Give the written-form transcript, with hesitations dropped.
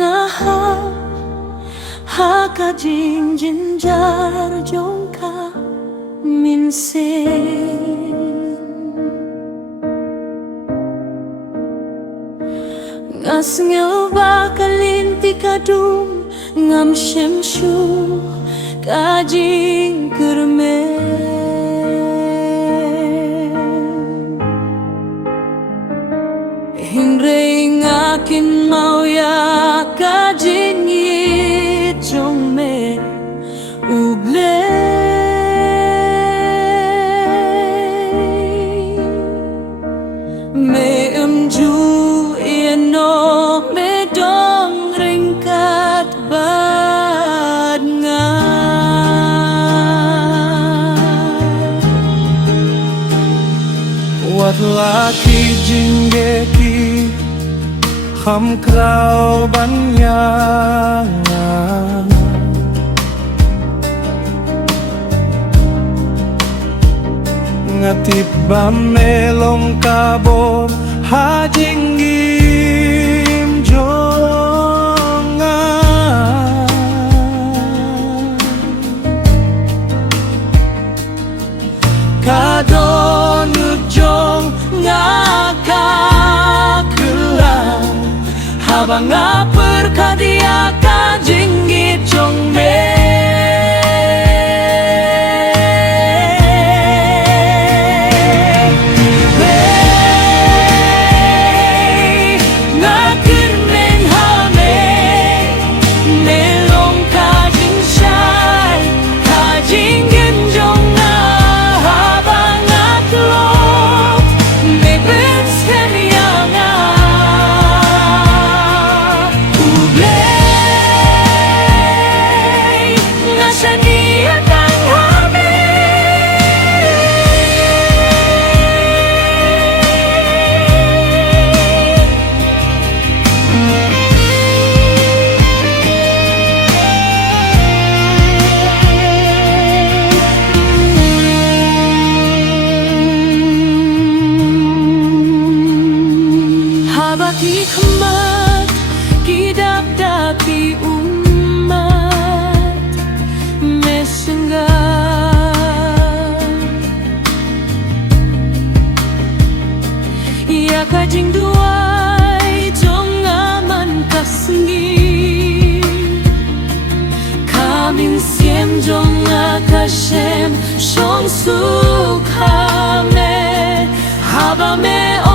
ngahap hakajing jinjar jongka minsin ngasngel bakalinti kadum ngam syemshu kajing kermen Hingre ngakin mau ya kajing jong me uble me ju ieno me dong ringkat bad nga wat laki jinggeki ham krau banyangan ngatip bamelong kabor hajinggim jongan kadon jong ngakakelang habang perkadia kajinggit jong me hikmat kidap daki umat mesengga ya kajing duai jong aman kasenggi kamin siem jong akashem shong sukhame haba me